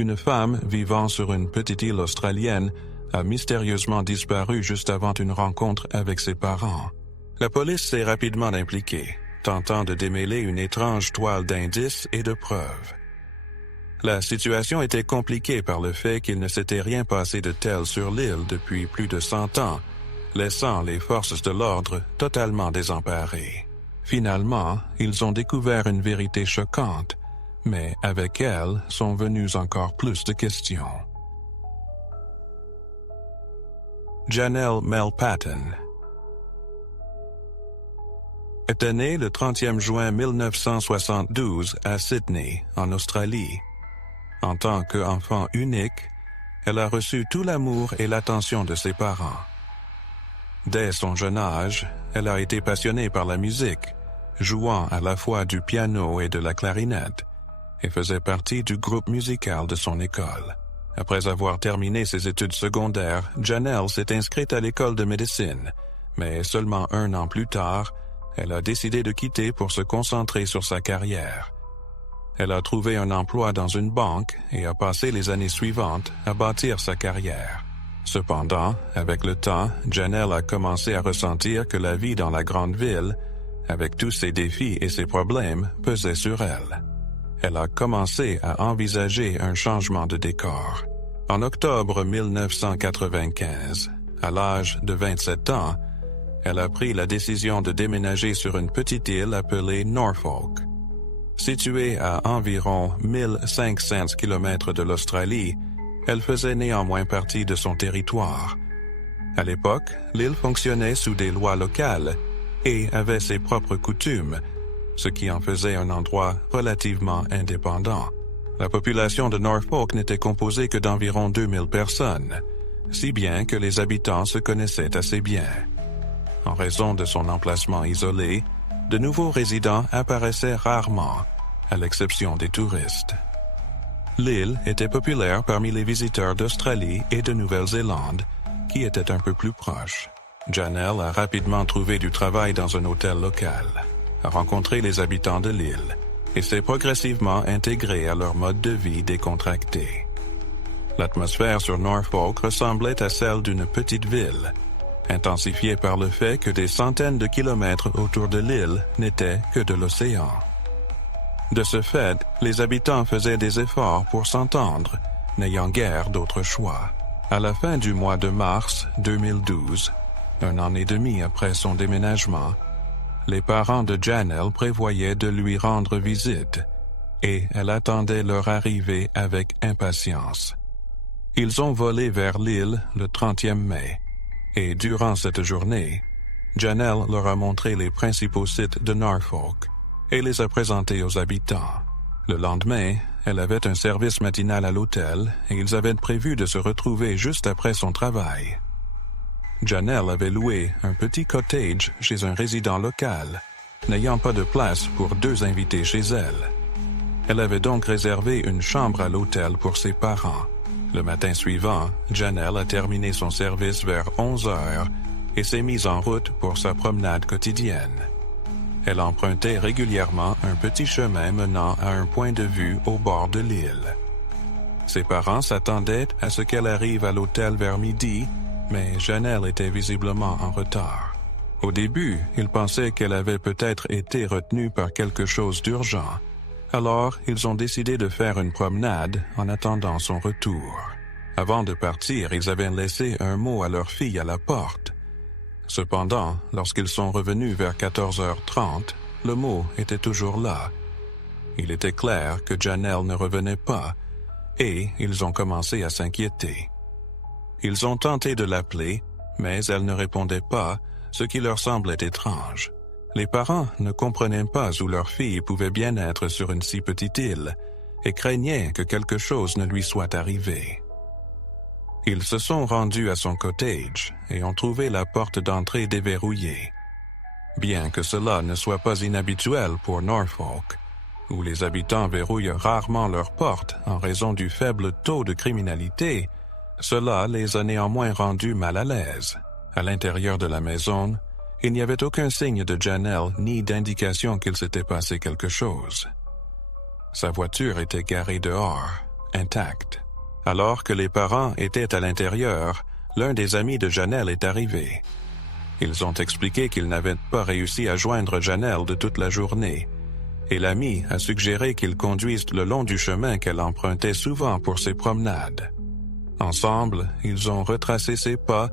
Une femme vivant sur une petite île australienne a mystérieusement disparu juste avant une rencontre avec ses parents. La police s'est rapidement impliquée, tentant de démêler une étrange toile d'indices et de preuves. La situation était compliquée par le fait qu'il ne s'était rien passé de tel sur l'île depuis plus de 100 ans, laissant les forces de l'ordre totalement désemparées. Finalement, ils ont découvert une vérité choquante, mais avec elle sont venues encore plus de questions. Janelle Mel Patton était née le 30e juin 1972 à Sydney, en Australie. En tant qu'enfant unique, elle a reçu tout l'amour et l'attention de ses parents. Dès son jeune âge, elle a été passionnée par la musique, jouant à la fois du piano et de la clarinette, et faisait partie du groupe musical de son école. Après avoir terminé ses études secondaires, Janelle s'est inscrite à l'école de médecine, mais seulement 1 an plus tard, elle a décidé de quitter pour se concentrer sur sa carrière. Elle a trouvé un emploi dans une banque et a passé les années suivantes à bâtir sa carrière. Cependant, avec le temps, Janelle a commencé à ressentir que la vie dans la grande ville, avec tous ses défis et ses problèmes, pesait sur elle. Elle a commencé à envisager un changement de décor. En octobre 1995, à l'âge de 27 ans, elle a pris la décision de déménager sur une petite île appelée Norfolk. Située à environ 1500 km de l'Australie, elle faisait néanmoins partie de son territoire. À l'époque, l'île fonctionnait sous des lois locales et avait ses propres coutumes, ce qui en faisait un endroit relativement indépendant. La population de Norfolk n'était composée que d'environ 2000 personnes, si bien que les habitants se connaissaient assez bien. En raison de son emplacement isolé, de nouveaux résidents apparaissaient rarement, à l'exception des touristes. L'île était populaire parmi les visiteurs d'Australie et de Nouvelle-Zélande, qui étaient un peu plus proches. Janelle a rapidement trouvé du travail dans un hôtel local, a rencontré les habitants de l'île et s'est progressivement intégrée à leur mode de vie décontracté. L'atmosphère sur Norfolk ressemblait à celle d'une petite ville, intensifiée par le fait que des centaines de kilomètres autour de l'île n'étaient que de l'océan. De ce fait, les habitants faisaient des efforts pour s'entendre, n'ayant guère d'autre choix. À la fin du mois de mars 2012, 1 an et demi après son déménagement, les parents de Janelle prévoyaient de lui rendre visite, et elle attendait leur arrivée avec impatience. Ils ont volé vers l'île le 30e mai, et durant cette journée, Janelle leur a montré les principaux sites de Norfolk et les a présentés aux habitants. Le lendemain, elle avait un service matinal à l'hôtel et ils avaient prévu de se retrouver juste après son travail. Janelle avait loué un petit cottage chez un résident local, n'ayant pas de place pour 2 invités chez elle. Elle avait donc réservé une chambre à l'hôtel pour ses parents. Le matin suivant, Janelle a terminé son service vers 11 heures et s'est mise en route pour sa promenade quotidienne. Elle empruntait régulièrement un petit chemin menant à un point de vue au bord de l'île. Ses parents s'attendaient à ce qu'elle arrive à l'hôtel vers midi, mais Janelle était visiblement en retard. Au début, ils pensaient qu'elle avait peut-être été retenue par quelque chose d'urgent. Alors, ils ont décidé de faire une promenade en attendant son retour. Avant de partir, ils avaient laissé un mot à leur fille à la porte. Cependant, lorsqu'ils sont revenus vers 14h30, le mot était toujours là. Il était clair que Janelle ne revenait pas, et ils ont commencé à s'inquiéter. Ils ont tenté de l'appeler, mais elle ne répondait pas, ce qui leur semblait étrange. Les parents ne comprenaient pas où leur fille pouvait bien être sur une si petite île, et craignaient que quelque chose ne lui soit arrivé. Ils se sont rendus à son cottage et ont trouvé la porte d'entrée déverrouillée. Bien que cela ne soit pas inhabituel pour Norfolk, où les habitants verrouillent rarement leurs portes en raison du faible taux de criminalité, cela les a néanmoins rendus mal à l'aise. À l'intérieur de la maison, il n'y avait aucun signe de Janelle ni d'indication qu'il s'était passé quelque chose. Sa voiture était garée dehors, intacte. Alors que les parents étaient à l'intérieur, l'un des amis de Janelle est arrivé. Ils ont expliqué qu'ils n'avaient pas réussi à joindre Janelle de toute la journée, et l'ami a suggéré qu'ils conduisent le long du chemin qu'elle empruntait souvent pour ses promenades. Ensemble, ils ont retracé ses pas,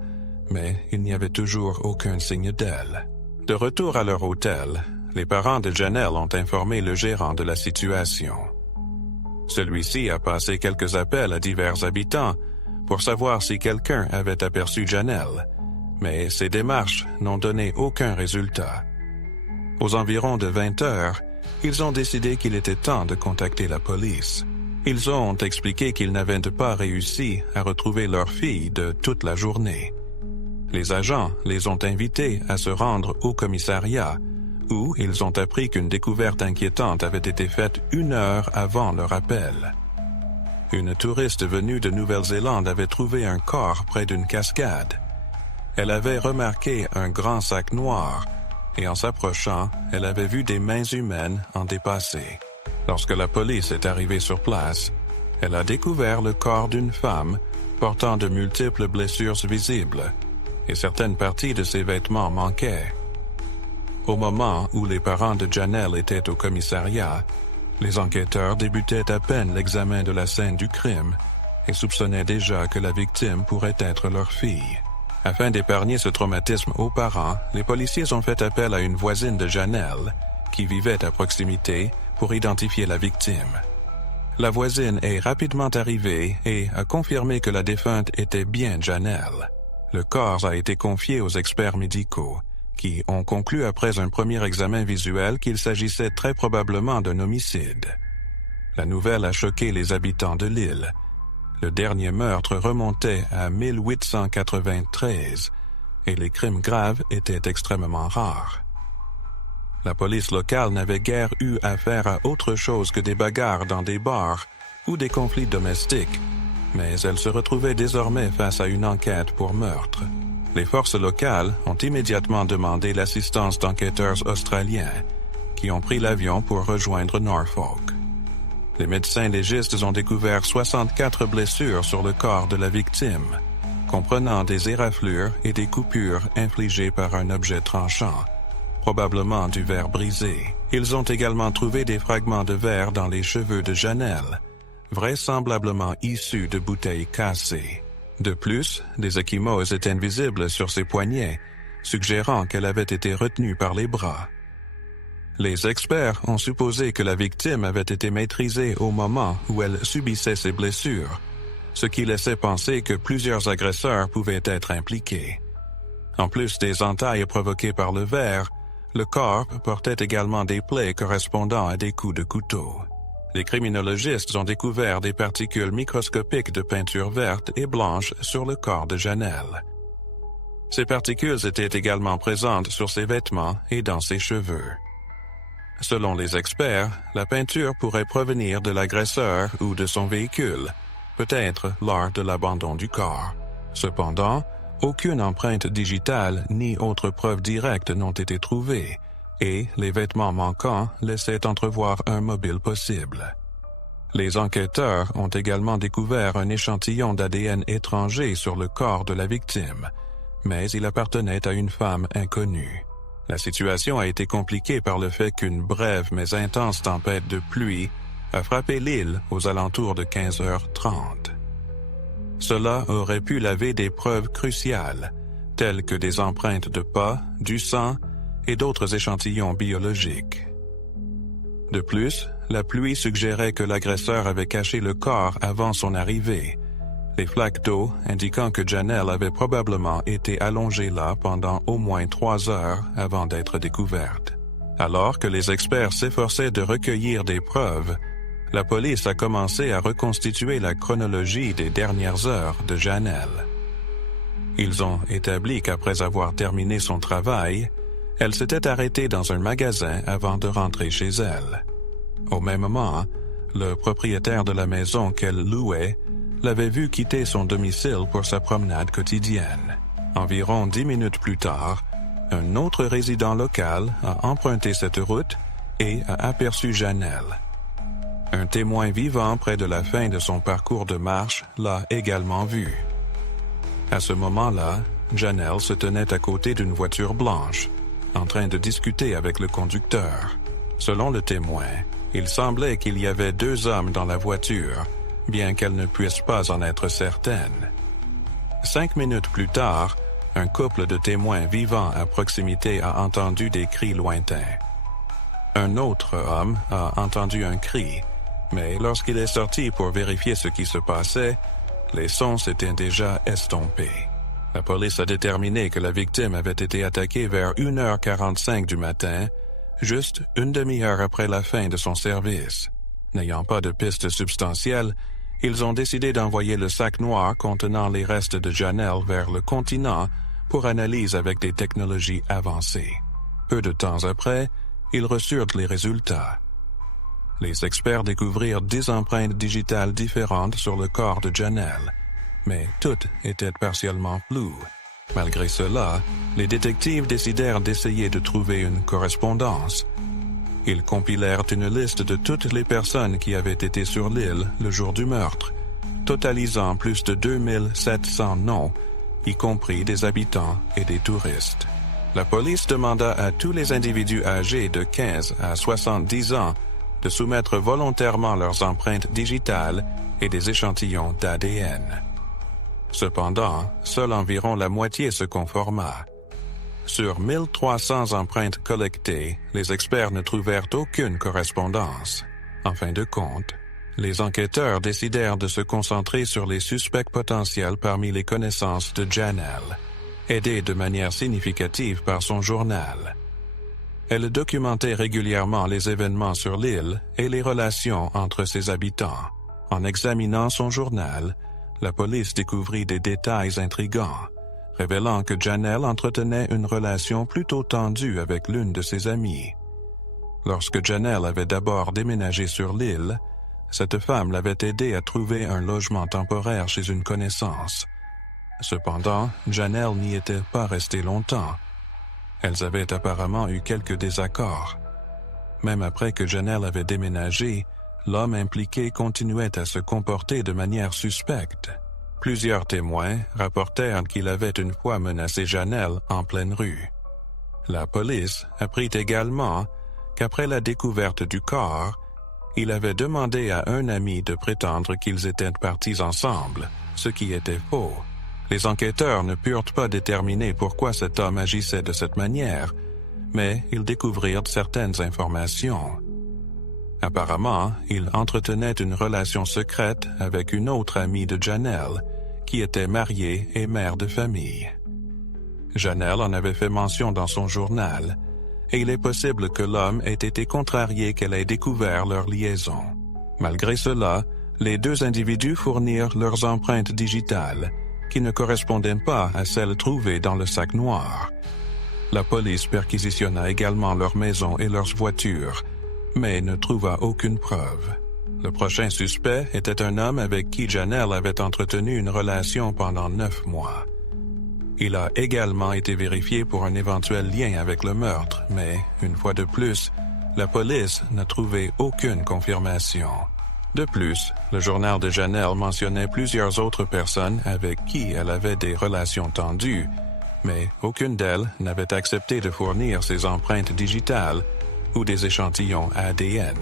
mais il n'y avait toujours aucun signe d'elle. De retour à leur hôtel, les parents de Janelle ont informé le gérant de la situation. Celui-ci a passé quelques appels à divers habitants pour savoir si quelqu'un avait aperçu Janelle, mais ces démarches n'ont donné aucun résultat. Aux environs de 20 heures, ils ont décidé qu'il était temps de contacter la police. Ils ont expliqué qu'ils n'avaient pas réussi à retrouver leur fille de toute la journée. Les agents les ont invités à se rendre au commissariat, où ils ont appris qu'une découverte inquiétante avait été faite 1 heure avant leur appel. Une touriste venue de Nouvelle-Zélande avait trouvé un corps près d'une cascade. Elle avait remarqué un grand sac noir, et en s'approchant, elle avait vu des mains humaines en dépassé. Lorsque la police est arrivée sur place, elle a découvert le corps d'une femme portant de multiples blessures visibles, et certaines parties de ses vêtements manquaient. Au moment où les parents de Janelle étaient au commissariat, les enquêteurs débutaient à peine l'examen de la scène du crime et soupçonnaient déjà que la victime pourrait être leur fille. Afin d'épargner ce traumatisme aux parents, les policiers ont fait appel à une voisine de Janelle, qui vivait à proximité, pour identifier la victime. La voisine est rapidement arrivée et a confirmé que la défunte était bien Janelle. Le corps a été confié aux experts médicaux, qui ont conclu après un premier examen visuel qu'il s'agissait très probablement d'un homicide. La nouvelle a choqué les habitants de l'île. Le dernier meurtre remontait à 1893 et les crimes graves étaient extrêmement rares. La police locale n'avait guère eu affaire à autre chose que des bagarres dans des bars ou des conflits domestiques, mais elle se retrouvait désormais face à une enquête pour meurtre. Les forces locales ont immédiatement demandé l'assistance d'enquêteurs australiens qui ont pris l'avion pour rejoindre Norfolk. Les médecins légistes ont découvert 64 blessures sur le corps de la victime, comprenant des éraflures et des coupures infligées par un objet tranchant, probablement du verre brisé. Ils ont également trouvé des fragments de verre dans les cheveux de Janelle, vraisemblablement issus de bouteilles cassées. De plus, des ecchymoses étaient visibles sur ses poignets, suggérant qu'elle avait été retenue par les bras. Les experts ont supposé que la victime avait été maîtrisée au moment où elle subissait ses blessures, ce qui laissait penser que plusieurs agresseurs pouvaient être impliqués. En plus des entailles provoquées par le verre, le corps portait également des plaies correspondant à des coups de couteau. Les criminologistes ont découvert des particules microscopiques de peinture verte et blanche sur le corps de Janelle. Ces particules étaient également présentes sur ses vêtements et dans ses cheveux. Selon les experts, la peinture pourrait provenir de l'agresseur ou de son véhicule, peut-être lors de l'abandon du corps. Cependant, aucune empreinte digitale ni autre preuve directe n'ont été trouvées, et les vêtements manquants laissaient entrevoir un mobile possible. Les enquêteurs ont également découvert un échantillon d'ADN étranger sur le corps de la victime, mais il appartenait à une femme inconnue. La situation a été compliquée par le fait qu'une brève mais intense tempête de pluie a frappé l'île aux alentours de 15h30. Cela aurait pu laver des preuves cruciales, telles que des empreintes de pas, du sang et d'autres échantillons biologiques. De plus, la pluie suggérait que l'agresseur avait caché le corps avant son arrivée, les flaques d'eau indiquant que Janelle avait probablement été allongée là pendant au moins 3 heures avant d'être découverte. Alors que les experts s'efforçaient de recueillir des preuves, la police a commencé à reconstituer la chronologie des dernières heures de Janelle. Ils ont établi qu'après avoir terminé son travail, elle s'était arrêtée dans un magasin avant de rentrer chez elle. Au même moment, le propriétaire de la maison qu'elle louait l'avait vu quitter son domicile pour sa promenade quotidienne. Environ 10 minutes plus tard, un autre résident local a emprunté cette route et a aperçu Janelle. Un témoin vivant près de la fin de son parcours de marche l'a également vu. À ce moment-là, Janelle se tenait à côté d'une voiture blanche, en train de discuter avec le conducteur. Selon le témoin, il semblait qu'il y avait 2 hommes dans la voiture, bien qu'elle ne puisse pas en être certaine. 5 minutes plus tard, un couple de témoins vivant à proximité a entendu des cris lointains. Un autre homme a entendu un cri, mais lorsqu'il est sorti pour vérifier ce qui se passait, les sons s'étaient déjà estompés. La police a déterminé que la victime avait été attaquée vers 1h45 du matin, juste une demi-heure après la fin de son service. N'ayant pas de pistes substantielles, ils ont décidé d'envoyer le sac noir contenant les restes de Janelle vers le continent pour analyse avec des technologies avancées. Peu de temps après, ils reçurent les résultats. Les experts découvrirent 10 empreintes digitales différentes sur le corps de Janelle, mais toutes étaient partiellement floues. Malgré cela, les détectives décidèrent d'essayer de trouver une correspondance. Ils compilèrent une liste de toutes les personnes qui avaient été sur l'île le jour du meurtre, totalisant plus de 2700 noms, y compris des habitants et des touristes. La police demanda à tous les individus âgés de 15 à 70 ans de soumettre volontairement leurs empreintes digitales et des échantillons d'ADN. Cependant, seule environ la moitié se conforma. Sur 1300 empreintes collectées, les experts ne trouvèrent aucune correspondance. En fin de compte, les enquêteurs décidèrent de se concentrer sur les suspects potentiels parmi les connaissances de Janelle, aidée de manière significative par son journal. Elle documentait régulièrement les événements sur l'île et les relations entre ses habitants. En examinant son journal, la police découvrit des détails intrigants, révélant que Janelle entretenait une relation plutôt tendue avec l'une de ses amies. Lorsque Janelle avait d'abord déménagé sur l'île, cette femme l'avait aidée à trouver un logement temporaire chez une connaissance. Cependant, Janelle n'y était pas restée longtemps. Elles avaient apparemment eu quelques désaccords. Même après que Janelle avait déménagé, l'homme impliqué continuait à se comporter de manière suspecte. Plusieurs témoins rapportèrent qu'il avait une fois menacé Janelle en pleine rue. La police apprit également qu'après la découverte du corps, il avait demandé à un ami de prétendre qu'ils étaient partis ensemble, ce qui était faux. Les enquêteurs ne purent pas déterminer pourquoi cet homme agissait de cette manière, mais ils découvrirent certaines informations. Apparemment, il entretenait une relation secrète avec une autre amie de Janelle, qui était mariée et mère de famille. Janelle en avait fait mention dans son journal, et il est possible que l'homme ait été contrarié qu'elle ait découvert leur liaison. Malgré cela, les 2 individus fournirent leurs empreintes digitales, qui ne correspondaient pas à celles trouvées dans le sac noir. La police perquisitionna également leurs maisons et leurs voitures, mais ne trouva aucune preuve. Le prochain suspect était un homme avec qui Janelle avait entretenu une relation pendant 9 mois. Il a également été vérifié pour un éventuel lien avec le meurtre, mais, une fois de plus, la police n'a trouvé aucune confirmation. De plus, le journal de Janelle mentionnait plusieurs autres personnes avec qui elle avait des relations tendues, mais aucune d'elles n'avait accepté de fournir ses empreintes digitales ou des échantillons ADN.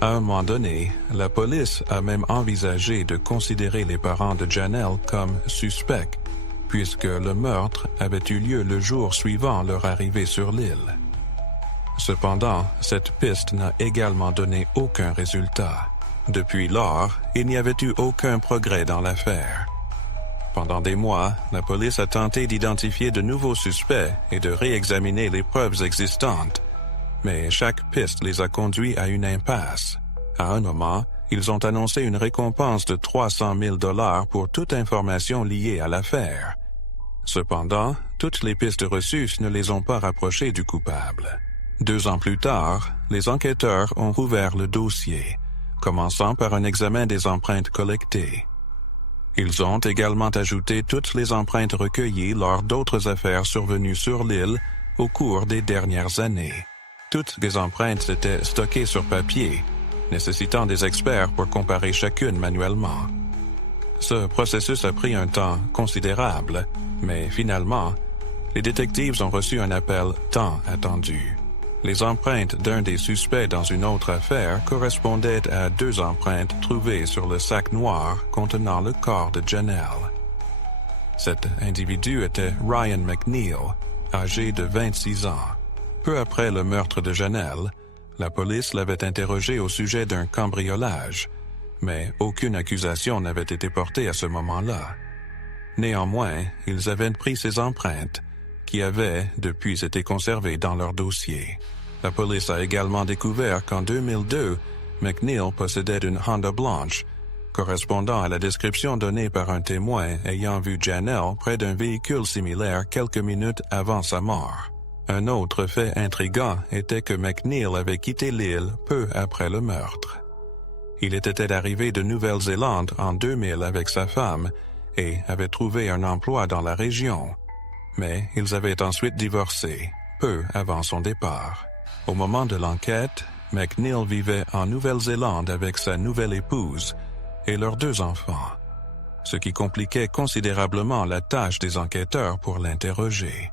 À un moment donné, la police a même envisagé de considérer les parents de Janelle comme suspects, puisque le meurtre avait eu lieu le jour suivant leur arrivée sur l'île. Cependant, cette piste n'a également donné aucun résultat. Depuis lors, il n'y avait eu aucun progrès dans l'affaire. Pendant des mois, la police a tenté d'identifier de nouveaux suspects et de réexaminer les preuves existantes, mais chaque piste les a conduits à une impasse. À un moment, ils ont annoncé une récompense de 300 000 $ pour toute information liée à l'affaire. Cependant, toutes les pistes reçues ne les ont pas rapprochés du coupable. 2 ans plus tard, les enquêteurs ont rouvert le dossier, commençant par un examen des empreintes collectées. Ils ont également ajouté toutes les empreintes recueillies lors d'autres affaires survenues sur l'île au cours des dernières années. Toutes les empreintes étaient stockées sur papier, nécessitant des experts pour comparer chacune manuellement. Ce processus a pris un temps considérable, mais finalement, les détectives ont reçu un appel tant attendu. Les empreintes d'un des suspects dans une autre affaire correspondaient à 2 empreintes trouvées sur le sac noir contenant le corps de Janelle. Cet individu était Ryan McNeil, âgé de 26 ans. Peu après le meurtre de Janelle, la police l'avait interrogé au sujet d'un cambriolage, mais aucune accusation n'avait été portée à ce moment-là. Néanmoins, ils avaient pris ces empreintes, qui avaient, depuis, été conservées dans leur dossier. La police a également découvert qu'en 2002, McNeil possédait une Honda blanche, correspondant à la description donnée par un témoin ayant vu Janelle près d'un véhicule similaire quelques minutes avant sa mort. Un autre fait intriguant était que McNeil avait quitté l'île peu après le meurtre. Il était arrivé de Nouvelle-Zélande en 2000 avec sa femme et avait trouvé un emploi dans la région, mais ils avaient ensuite divorcé, peu avant son départ. Au moment de l'enquête, McNeil vivait en Nouvelle-Zélande avec sa nouvelle épouse et leurs 2 enfants, ce qui compliquait considérablement la tâche des enquêteurs pour l'interroger.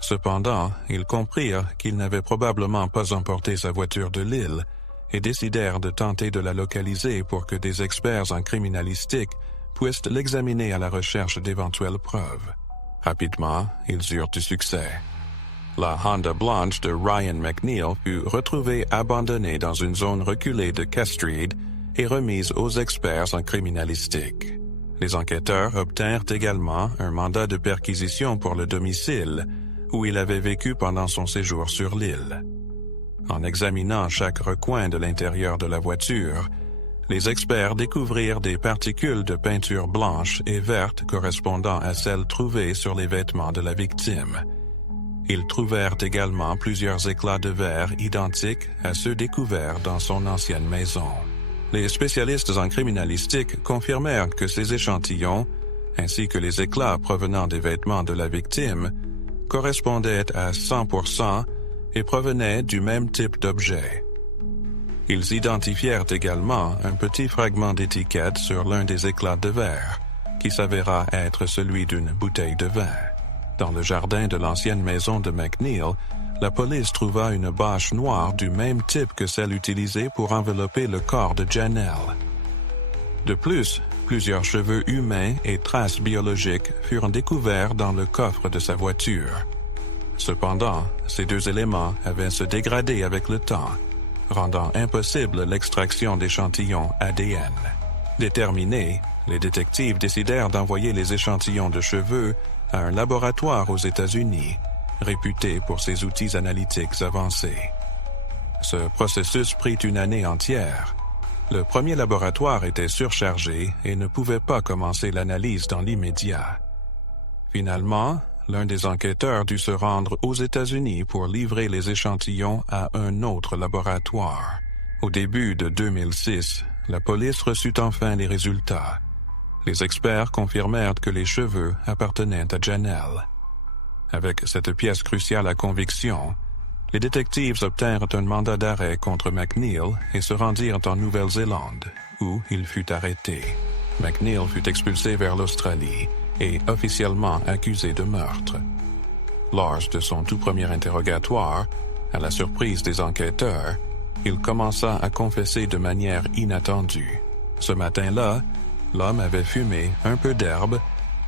Cependant, ils comprirent qu'il n'avait probablement pas emporté sa voiture de l'île et décidèrent de tenter de la localiser pour que des experts en criminalistique puissent l'examiner à la recherche d'éventuelles preuves. Rapidement, ils eurent du succès. La Honda blanche de Ryan McNeil fut retrouvée abandonnée dans une zone reculée de Castries et remise aux experts en criminalistique. Les enquêteurs obtinrent également un mandat de perquisition pour le domicile où il avait vécu pendant son séjour sur l'île. En examinant chaque recoin de l'intérieur de la voiture, les experts découvrirent des particules de peinture blanche et verte correspondant à celles trouvées sur les vêtements de la victime. Ils trouvèrent également plusieurs éclats de verre identiques à ceux découverts dans son ancienne maison. Les spécialistes en criminalistique confirmèrent que ces échantillons, ainsi que les éclats provenant des vêtements de la victime, correspondaient à 100% et provenaient du même type d'objet. Ils identifièrent également un petit fragment d'étiquette sur l'un des éclats de verre, qui s'avéra être celui d'une bouteille de vin. Dans le jardin de l'ancienne maison de McNeil, la police trouva une bâche noire du même type que celle utilisée pour envelopper le corps de Janelle. De plus, plusieurs cheveux humains et traces biologiques furent découverts dans le coffre de sa voiture. Cependant, ces 2 éléments avaient se dégradé avec le temps, rendant impossible l'extraction d'échantillons ADN. Déterminés, les détectives décidèrent d'envoyer les échantillons de cheveux à un laboratoire aux États-Unis, réputé pour ses outils analytiques avancés. Ce processus prit une année entière. Le premier laboratoire était surchargé et ne pouvait pas commencer l'analyse dans l'immédiat. Finalement, l'un des enquêteurs dut se rendre aux États-Unis pour livrer les échantillons à un autre laboratoire. Au début de 2006, la police reçut enfin les résultats. Les experts confirmèrent que les cheveux appartenaient à Janelle. Avec cette pièce cruciale à conviction, les détectives obtinrent un mandat d'arrêt contre McNeil et se rendirent en Nouvelle-Zélande, où il fut arrêté. McNeil fut expulsé vers l'Australie et officiellement accusé de meurtre. Lors de son tout premier interrogatoire, à la surprise des enquêteurs, il commença à confesser de manière inattendue. Ce matin-là, l'homme avait fumé un peu d'herbe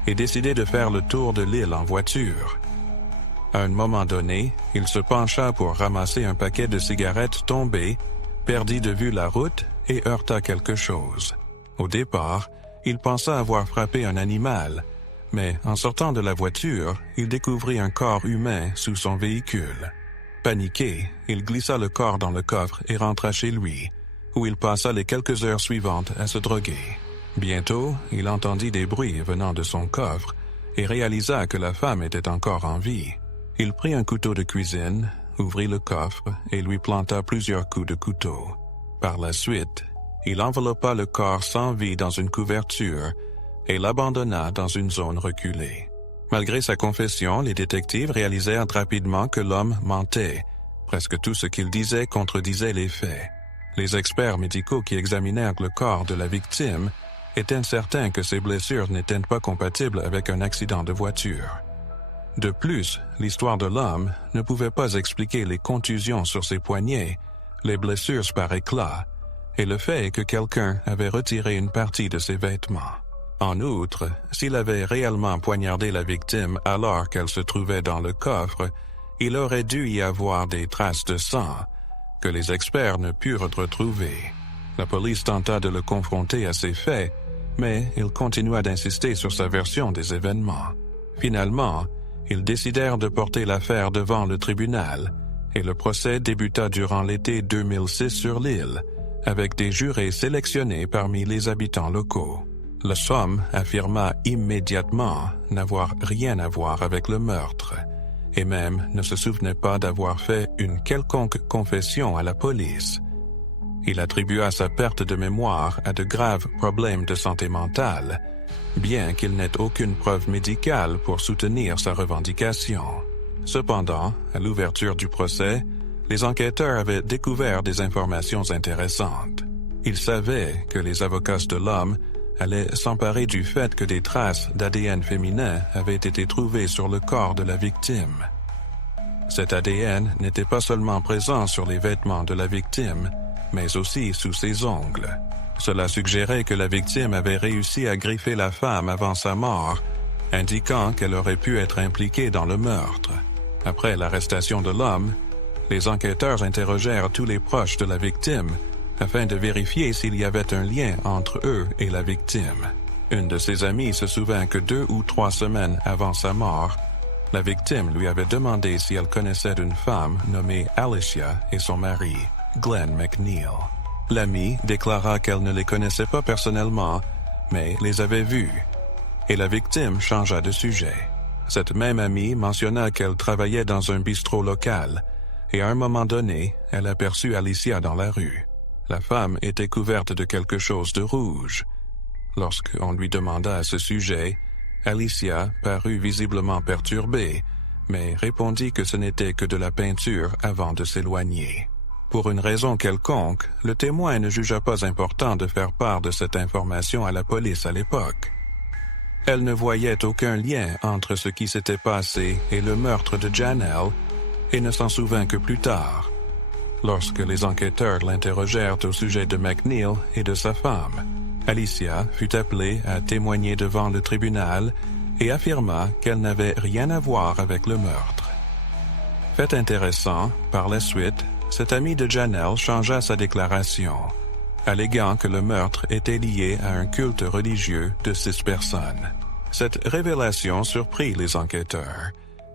et décidé de faire le tour de l'île en voiture. À un moment donné, il se pencha pour ramasser un paquet de cigarettes tombées, perdit de vue la route et heurta quelque chose. Au départ, il pensa avoir frappé un animal, mais en sortant de la voiture, il découvrit un corps humain sous son véhicule. Paniqué, il glissa le corps dans le coffre et rentra chez lui, où il passa les quelques heures suivantes à se droguer. Bientôt, il entendit des bruits venant de son coffre et réalisa que la femme était encore en vie. Il prit un couteau de cuisine, ouvrit le coffre et lui planta plusieurs coups de couteau. Par la suite, il enveloppa le corps sans vie dans une couverture et l'abandonna dans une zone reculée. Malgré sa confession, les détectives réalisèrent rapidement que l'homme mentait. Presque tout ce qu'il disait contredisait les faits. Les experts médicaux qui examinèrent le corps de la victime étaient certains que ses blessures n'étaient pas compatibles avec un accident de voiture. De plus, l'histoire de l'homme ne pouvait pas expliquer les contusions sur ses poignets, les blessures par éclat, et le fait que quelqu'un avait retiré une partie de ses vêtements. En outre, s'il avait réellement poignardé la victime alors qu'elle se trouvait dans le coffre, il aurait dû y avoir des traces de sang, que les experts ne purent retrouver. La police tenta de le confronter à ces faits, mais il continua d'insister sur sa version des événements. Finalement, ils décidèrent de porter l'affaire devant le tribunal, et le procès débuta durant l'été 2006 sur l'île, avec des jurés sélectionnés parmi les habitants locaux. L'homme affirma immédiatement n'avoir rien à voir avec le meurtre, et même ne se souvenait pas d'avoir fait une quelconque confession à la police. Il attribua sa perte de mémoire à de graves problèmes de santé mentale, bien qu'il n'ait aucune preuve médicale pour soutenir sa revendication. Cependant, à l'ouverture du procès, les enquêteurs avaient découvert des informations intéressantes. Ils savaient que les avocats de l'homme allaient s'emparer du fait que des traces d'ADN féminin avaient été trouvées sur le corps de la victime. Cet ADN n'était pas seulement présent sur les vêtements de la victime, mais aussi sous ses ongles. Cela suggérait que la victime avait réussi à griffer la femme avant sa mort, indiquant qu'elle aurait pu être impliquée dans le meurtre. Après l'arrestation de l'homme, les enquêteurs interrogèrent tous les proches de la victime afin de vérifier s'il y avait un lien entre eux et la victime. Une de ses amies se souvint que 2 ou 3 semaines avant sa mort, la victime lui avait demandé si elle connaissait une femme nommée Alicia et son mari, Glenn McNeil. L'amie déclara qu'elle ne les connaissait pas personnellement, mais les avait vus, et la victime changea de sujet. Cette même amie mentionna qu'elle travaillait dans un bistrot local, et à un moment donné, elle aperçut Alicia dans la rue. La femme était couverte de quelque chose de rouge. Lorsqu'on lui demanda à ce sujet, Alicia parut visiblement perturbée, mais répondit que ce n'était que de la peinture avant de s'éloigner. Pour une raison quelconque, le témoin ne jugea pas important de faire part de cette information à la police à l'époque. Elle ne voyait aucun lien entre ce qui s'était passé et le meurtre de Janelle, et ne s'en souvint que plus tard, lorsque les enquêteurs l'interrogèrent au sujet de McNeil et de sa femme. Alicia fut appelée à témoigner devant le tribunal et affirma qu'elle n'avait rien à voir avec le meurtre. Fait intéressant, par la suite, cet ami de Janelle changea sa déclaration, alléguant que le meurtre était lié à un culte religieux de 6 personnes. Cette révélation surprit les enquêteurs,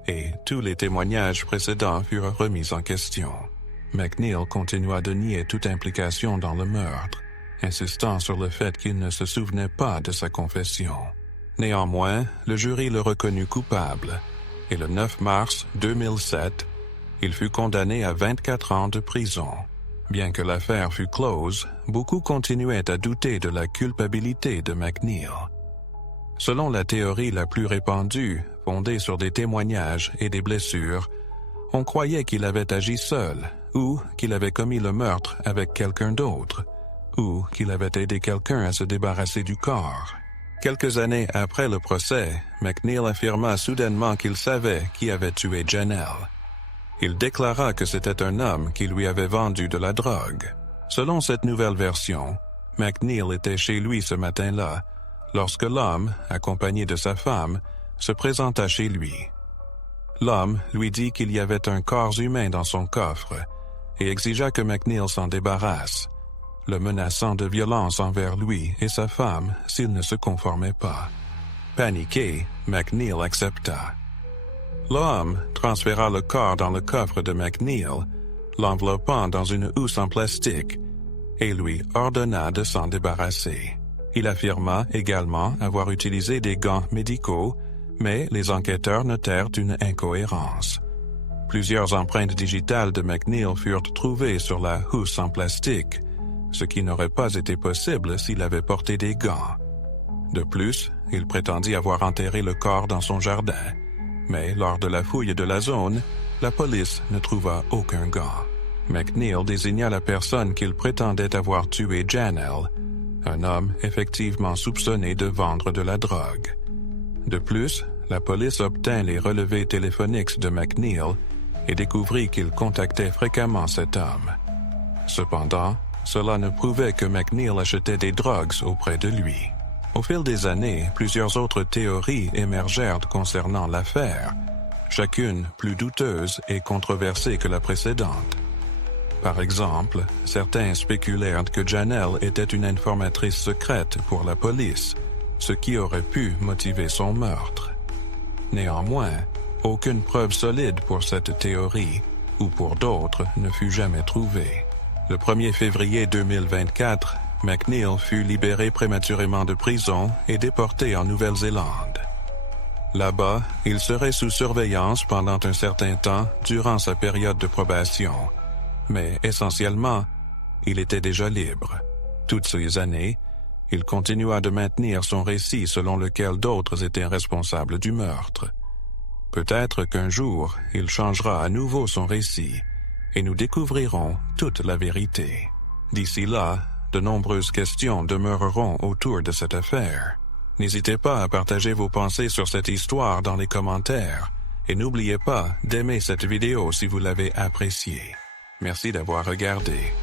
et tous les témoignages précédents furent remis en question. McNeil continua de nier toute implication dans le meurtre, insistant sur le fait qu'il ne se souvenait pas de sa confession. Néanmoins, le jury le reconnut coupable, et le 9 mars 2007, il fut condamné à 24 ans de prison. Bien que l'affaire fût close, beaucoup continuaient à douter de la culpabilité de McNeil. Selon la théorie la plus répandue, fondée sur des témoignages et des blessures, on croyait qu'il avait agi seul, ou qu'il avait commis le meurtre avec quelqu'un d'autre, ou qu'il avait aidé quelqu'un à se débarrasser du corps. Quelques années après le procès, McNeil affirma soudainement qu'il savait qui avait tué Janelle. Il déclara que c'était un homme qui lui avait vendu de la drogue. Selon cette nouvelle version, McNeil était chez lui ce matin-là, lorsque l'homme, accompagné de sa femme, se présenta chez lui. L'homme lui dit qu'il y avait un corps humain dans son coffre et exigea que McNeil s'en débarrasse, le menaçant de violence envers lui et sa femme s'il ne se conformait pas. Paniqué, McNeil accepta. L'homme transféra le corps dans le coffre de McNeil, l'enveloppant dans une housse en plastique, et lui ordonna de s'en débarrasser. Il affirma également avoir utilisé des gants médicaux, mais les enquêteurs notèrent une incohérence. Plusieurs empreintes digitales de McNeil furent trouvées sur la housse en plastique, ce qui n'aurait pas été possible s'il avait porté des gants. De plus, il prétendit avoir enterré le corps dans son jardin, mais lors de la fouille de la zone, la police ne trouva aucun gant. McNeil désigna la personne qu'il prétendait avoir tué Janelle, un homme effectivement soupçonné de vendre de la drogue. De plus, la police obtint les relevés téléphoniques de McNeil et découvrit qu'il contactait fréquemment cet homme. Cependant, cela ne prouvait que McNeil achetait des drogues auprès de lui. Au fil des années, plusieurs autres théories émergèrent concernant l'affaire, chacune plus douteuse et controversée que la précédente. Par exemple, certains spéculèrent que Janelle était une informatrice secrète pour la police, ce qui aurait pu motiver son meurtre. Néanmoins, aucune preuve solide pour cette théorie, ou pour d'autres, ne fut jamais trouvée. Le 1er février 2024, McNeil fut libéré prématurément de prison et déporté en Nouvelle-Zélande. Là-bas, il serait sous surveillance pendant un certain temps durant sa période de probation, mais essentiellement, il était déjà libre. Toutes ces années, il continua de maintenir son récit selon lequel d'autres étaient responsables du meurtre. Peut-être qu'un jour, il changera à nouveau son récit, et nous découvrirons toute la vérité. D'ici là, de nombreuses questions demeureront autour de cette affaire. N'hésitez pas à partager vos pensées sur cette histoire dans les commentaires, et n'oubliez pas d'aimer cette vidéo si vous l'avez appréciée. Merci d'avoir regardé.